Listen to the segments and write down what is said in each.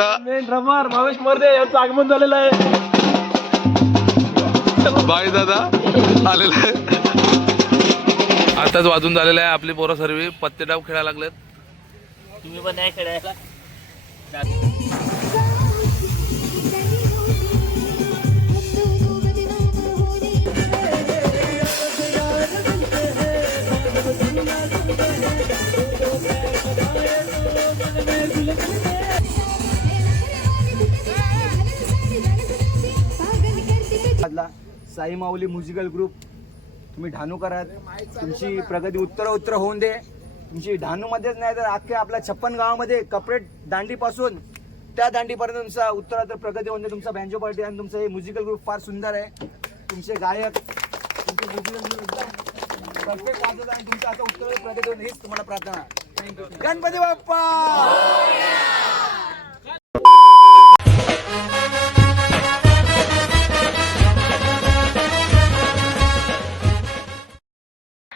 Main drummer Bhavesh मर्दे यांचं आगमन झालेलं आहे. बाय दादा आलेला आहे. आताच वाजून झालेलं आहे आपली पोरं सर्व. पत्तेडाव खेळायला लागलेत. तुम्ही पण नाही खेळायला. मधला साई माऊली म्युझिकल ग्रुप तुम्ही ढाणूकर आहात. तुमची प्रगती उत्तर उत्तर होऊन दे. तुमची ढाणूमध्येच नाही तर अख्ख्या आपल्या छप्पन गावामध्ये कपरेट दांडीपासून त्या दांडीपर्यंत तुमचा उत्तरातर प्रगती होऊन दे. तुमचा बँजो पार्टी आणि तुमचं हे म्युझिकल ग्रुप फार सुंदर आहे. तुमचे गायक तुमचे म्युझिकल ग्रुप परफेक्ट वाजत आणि तुमचं आता उत्तर प्रगती होऊन हीच तुम्हाला प्रार्थना. गणपती बाप्पा!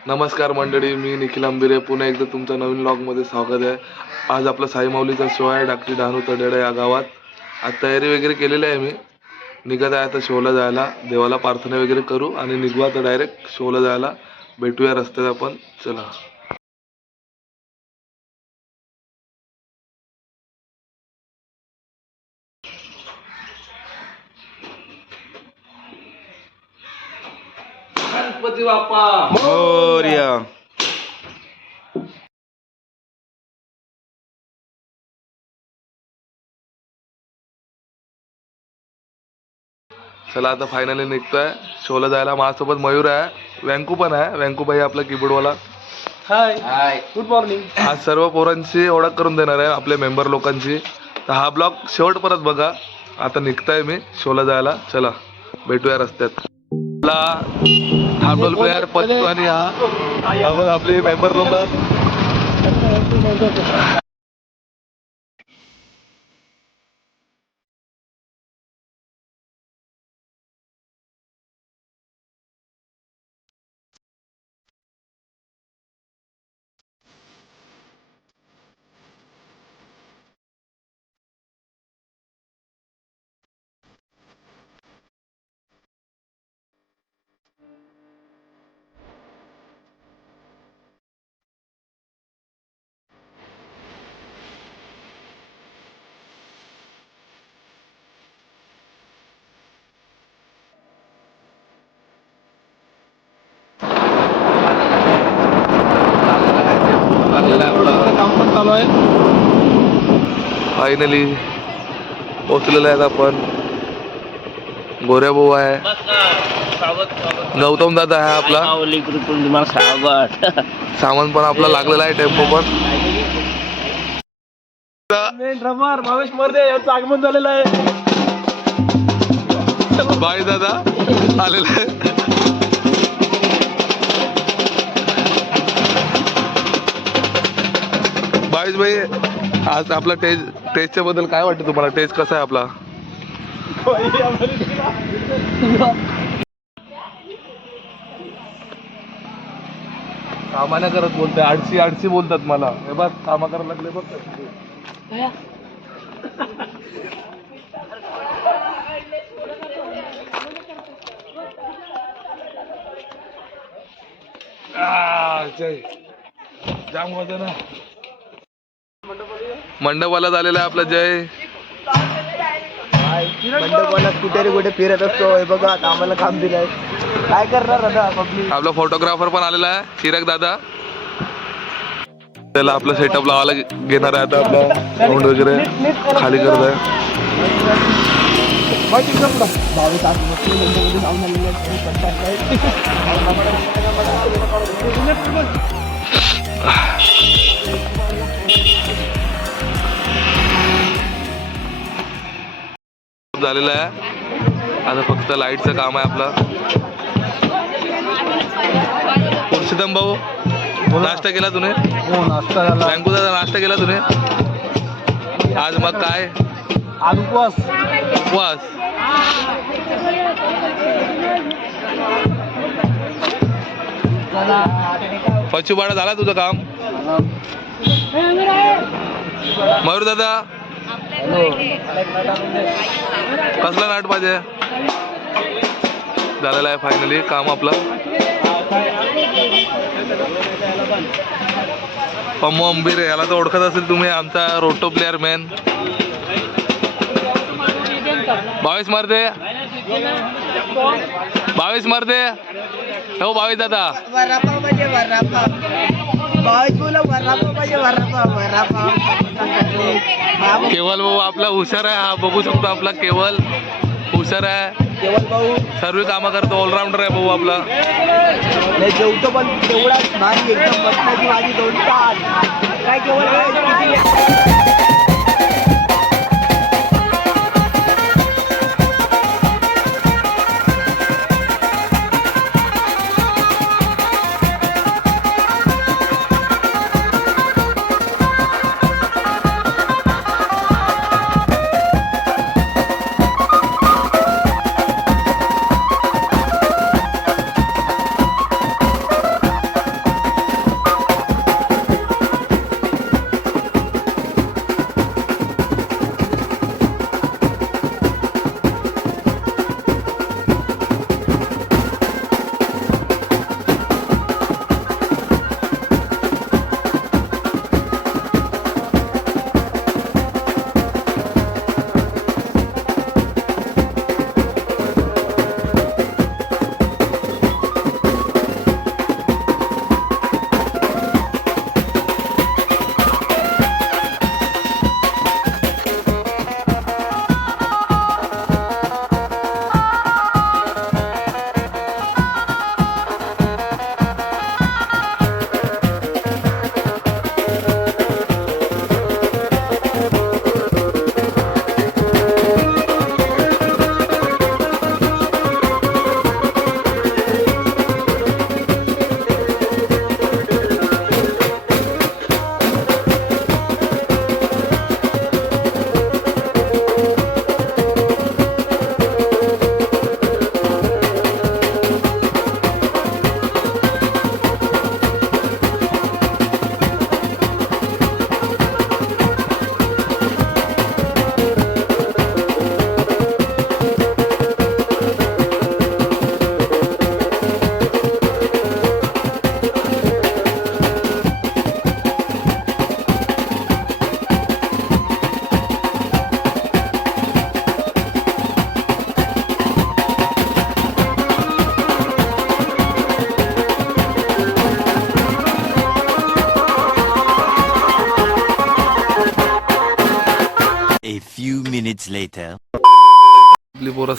नमस्कार मंडळी मी निखिल आंबिरे. पुन्हा एकदा तुमच्या नवीन ब्लॉगमध्ये स्वागत आहे. आज आपला साई माऊलीचा शो आहे डाकटी डहाणू तडेडा या गावात. आज तयारी वगैरे केलेली आहे मी. निघत आहे आता शोला जायला. देवाला प्रार्थना वगैरे करू आणि निघू आता डायरेक्ट शोला जायला. भेटूया रस्त्यात आपण. चला. गणपती बाप्पा. चला आता फायनली निघतोय. शोला जायला माझ्यासोबत मयूर आहे. व्यंकू पण आहे. व्यंकू भाई आपला कीबोर्डवाला हाय गुड मॉर्निंग आज सर्व पोरांची ओळख करून देणार आहे आपल्या मेंबर लोकांची. तर हा ब्लॉग शेवट परत बघा. आता निघताय मी शोला जायला. चला भेटूया रस्त्यात. हा डोल प्लेअर पत्तू आणि हा. बघ आपले मेंबर लोक काम पण चालू आहे फायनली पोचलेलो आहेत आपण. गोऱ्या भाऊ आहे. गौतम दादा आहे आपला. सामान पण आपला लागलेला आहे टेम्पो पण. भावेश मर्दे यांचं आगमन झालेलं आहे बाय दादा आलेला आहे. बाईस भाई आज आपला टेज टेस्टच्या बद्दल काय वाटतं तुम्हाला? टेस्ट कसा आहे आपला? कामा करत बोलते आडशी आडशी बोलतात मला. हे बघ कामा करायला लागले बघ. आ, जय. जाम होतं ना मंडपवाला झालेला आहे आपला जय. मंडपाला कुठे कुठे फिरत असतो. हे बघा आता आम्हाला काम दिलंय. काय करणार आता पब्लिक? आपला फोटोग्राफर पण आलेला आहे चिराग दादा. त्याला आपलं सेटअप लावायला घेणार आहे आता आपला साऊंड वगैरे खाली करत आहे. झालेलं आहे. आता फक्त लाईटचं काम आहे आपलं. पुरुषोत्तम भाऊ नाश्ता केला तुने हो नाश्ता झाला. बँकू दादा नाश्ता केला तुने आज मग काय? आज उपवास. उपवास. पशुपाडा झाला तुझं काम? मयूर दादा? कसला नाट पाहिजे? झालेला आहे फायनली काम आपलं. पम्मो अंबीर याला तर ओळखत असेल तुम्ही आमचा रोटो प्लेअर मॅन बावीस मारते. बावीस मारते. हो बावीस दादा वडापाव म्हणजे बावीस बोला म्हणजे केवल भाऊ आपला हुशार आहे. हा बघू शकतो आपला केवल. हुशार आहे. केवळ भाऊ. सर्व कामं करतो ऑलराऊंडर आहे भाऊ आपला. नाही जेवतो पण तेवढाच भारी एकदम दोन तास. काय केवळ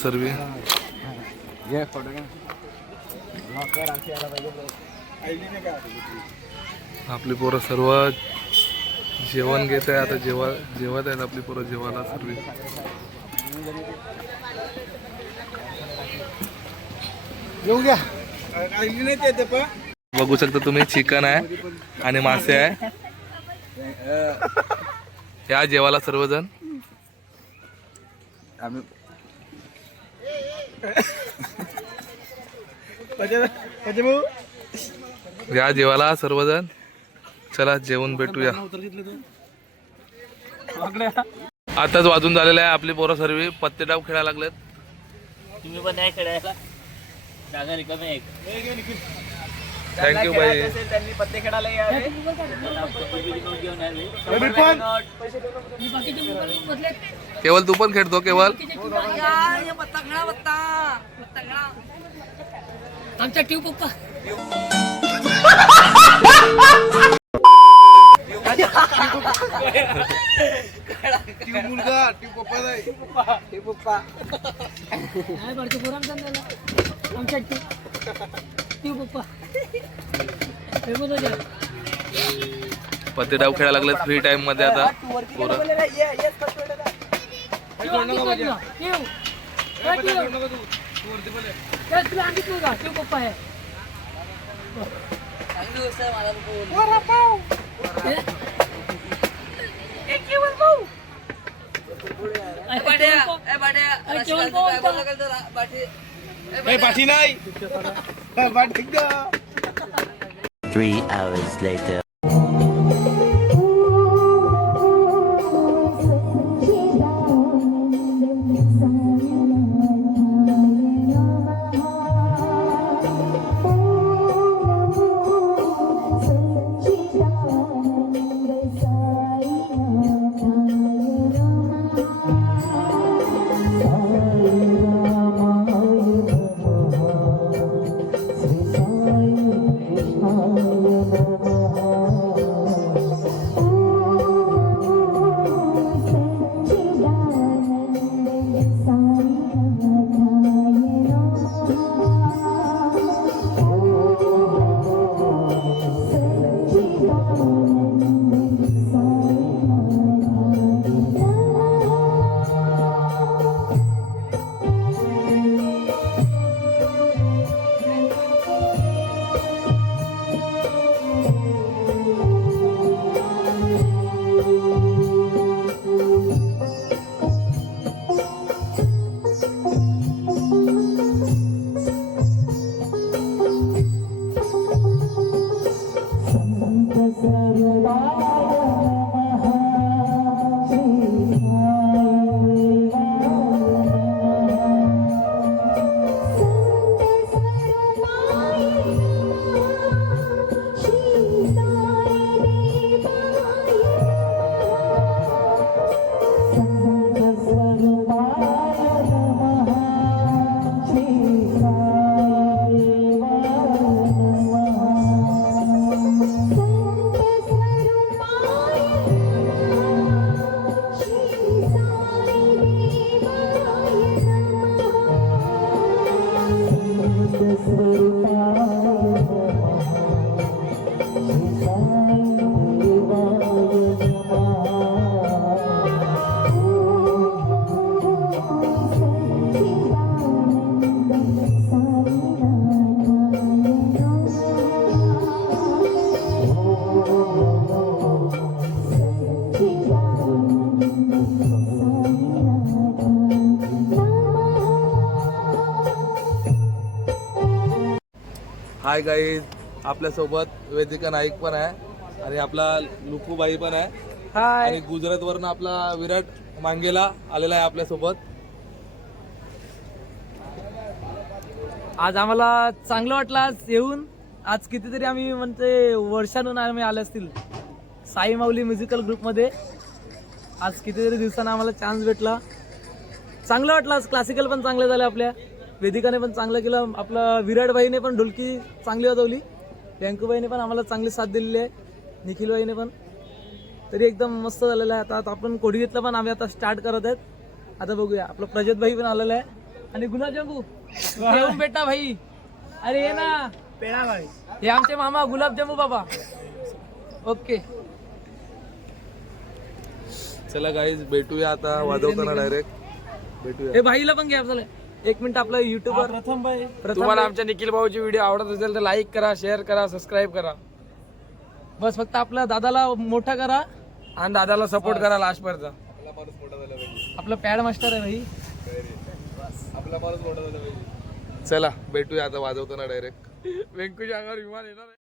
पोरा सर्वी. आपली पोरं सर्व जेवण घेत आहे आता जेवा जेवत आहेत आपली पोरं जेवायला सर्व. येऊ घ्या बघू शकता तुम्ही चिकन आहे आणि मासे आहे. या जेवायला सर्वजण. या जेवाला सर्वजण. चला जेवण भेटूया. आताच वाजून झालेलं आहे आपली पोरं सर्व. पत्ते डाव खेळायला लागलेत. तुम्ही पण नाही खेळायला. जागा रिकामी आहे. थँक्यू बाई. त्यांनी पत्ते खेळायला यावे. केवल तू पण खेळतो केवल. आमचा ट्यूब पप्पा. नाही. बारके पोरांचा नेला. आमच्या ट्यूब ट्यूब पप्पा। होते पत्ते डाव खेळायला लागलेत फ्री टाइममध्ये आता. पोरं. पप्पा आहे पाठी नाही. Three hours later. गाईज आपल्यासोबत वेदिका नाईक पण आहे आणि आपला लुकूबाई पण आहे. हाय. आणि गुजरात वरनं आपला विराट मांगेला आलेला आहे आपल्यासोबत. आज आम्हाला चांगलं वाटलं आज येऊन. आज कितीतरी आम्ही म्हणते वर्षांहून आम्ही आले असतील. साई माऊली म्युझिकल ग्रुपमध्ये आज कितीतरी दिवसांना आम्हाला चान्स भेटला. चांगलं वाटलं आज. क्लासिकल पण चांगले झाले आपल्या. वेदिकाने पण चांगलं केलं. आपलं विराट भाईने पण ढोलकी चांगली वाजवली. व्यंकूबाईने पण आम्हाला चांगली साथ दिलेली आहे. निखिलबाईने पण. तरी एकदम मस्त झालेलं आहे. आता आपण कोडगीतलं पण आम्ही आता स्टार्ट करत आहेत. आता बघूया. आपलं प्रजत भाई पण आलेलं आहे. आणि गुलाबजामू येऊन बेटा भाई. अरे ये ना. पेढा भाई. हे आमचे मामा गुलाबजामू बाबा. ओके. चला गाईज भेटूया आता. वाजवताना डायरेक्ट भेटूया. हे भाईला पण घ्या झालं एक मिनिट आपलं युट्यूबवर प्रथम भाई. तुम्हाला भाई. आमच्या निखिल भाऊची व्हिडिओ आवडत असेल तर लाईक करा शेअर करा सबस्क्राईब करा. बस फक्त आपल्या दादाला मोठा करा. आणि दादाला सपोर्ट करा लास्ट पर्यंत. आपलं पॅड मास्टर आहे भाई. चला भेटूया आता वाजवताना डायरेक्ट व्यंकूच्या अंगावर विमान येणार आहे.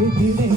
Deus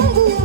Woo-hoo!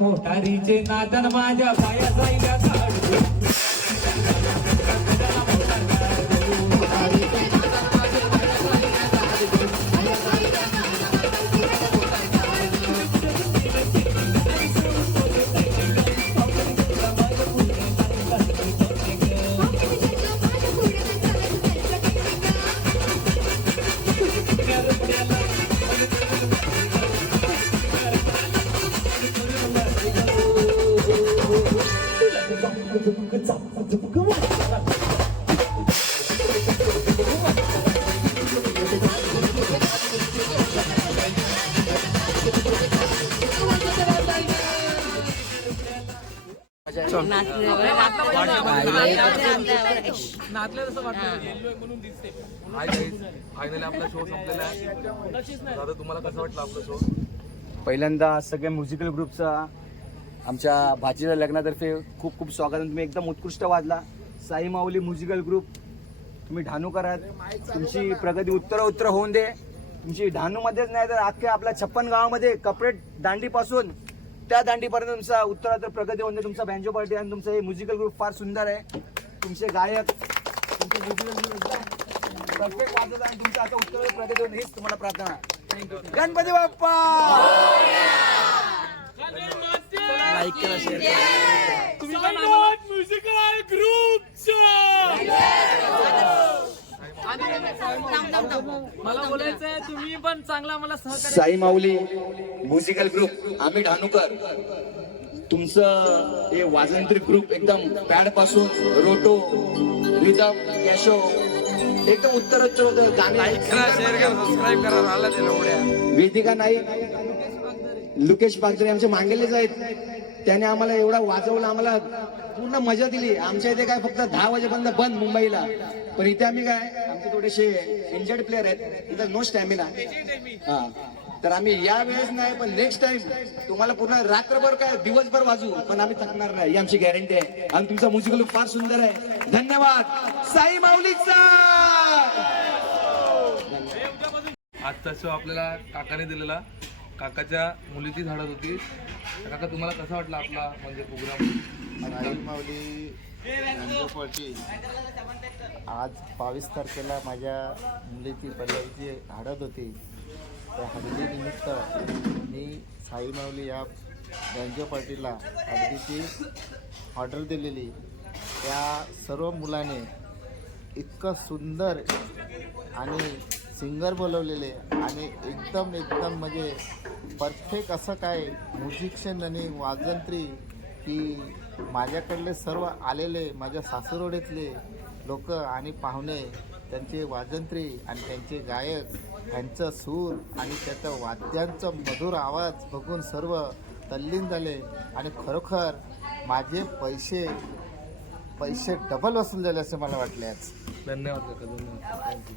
मोटारीचे नादन माझ्या पाया फायनली आपला शो संपलेला आहे. दादा तुम्हाला कसं वाटलं आपला शो पहिल्यांदा सगळ्या म्युझिकल ग्रुपचा आमच्या भाचीच्या लग्नातर्फे खूप खूप स्वागत. आणि तुम्ही एकदम उत्कृष्ट वाजला. साई माऊली म्युझिकल ग्रुप तुम्ही ढाणूकर आहात. तुमची प्रगती उत्तर उत्तर होऊन दे. तुमची ढाणूमध्येच नाही तर अख्ख्या आपल्या छप्पन गावामध्ये कपडे दांडीपासून त्या दांडीपर्यंत तुमचा उत्तरातर प्रगती होऊन दे. तुमचा बँजो पार्टी आणि तुमचं हे म्युझिकल ग्रुप फार सुंदर आहे. तुमचे गायक तुमचे म्युझिकल ग्रुप एकदम परफेक्ट वाजत आणि तुमचं आता उत्तर प्रगती होऊन हीच तुम्हाला प्रार्थना. गणपती बाप्पा! लाईक करा शेअर करा तुम्ही म्युझिकल मला बोलायचं आहे तुम्ही पण चांगला मला सहकार्य साई माऊली म्युझिकल ग्रुप आम्ही ढाणूकर. तुमचं हे वाजंत्री ग्रुप एकदम पॅडपासून रोटो रिदम कॅशो एकदम उत्तरोत्तर होतं. गाणे सबस्क्राईब करा वेदिका नाईक लुकेश पागदरे आमचे मांगेलेच आहेत. त्याने आम्हाला एवढा वाजवला आम्हाला पूर्ण मजा दिली. आमच्या इथे काय फक्त दहा वाजेपर्यंत बंद मुंबईला. पण इथे आम्ही काय आमचे थोडेसे इंजर्ड प्लेअर आहेत. इथं नो स्टॅमिना हा. तर आम्ही या वेळेस नाही पण नेक्स्ट टाइम तुम्हाला पूर्ण रात्रभर काय दिवसभर वाजू पण आम्ही थकणार नाही. ही आमची गॅरंटी आहे. आणि तुमचा म्युझिकल फार सुंदर आहे. धन्यवाद. साई माऊलीचा! आजचा शो आपल्याला काकाने दिलेला. काकाच्या मुलीची झाडत होती. तर काका तुम्हाला कसा वाटला आपला म्हणजे प्रोग्राम माऊली आज बावीस तारखेला माझ्या मुलीची पल्लवीची हळद होती. त्या हळदीनिमित्त मी साई माऊली या गांजो पार्टीला हळदीची ऑर्डर दिलेली. त्या सर्व मुलाने इतकं सुंदर आणि सिंगर बोलवलेले आणि एकदम एकदम म्हणजे परफेक्ट असं काय म्युझिक्शन आणि वाजंत्री की माझ्याकडले सर्व आलेले माझ्या सासरवडीतले लोक आणि पाहुणे त्यांचे वाजंत्री आणि त्यांचे गायक त्यांचं सूर आणि त्याचं वाद्यांचं मधुर आवाज बघून सर्व तल्लीन झाले. आणि खरोखर माझे पैसे पैसे डबल वसूल झाले असे मला वाटले आज. धन्यवाद धन्यवाद. थँक्यू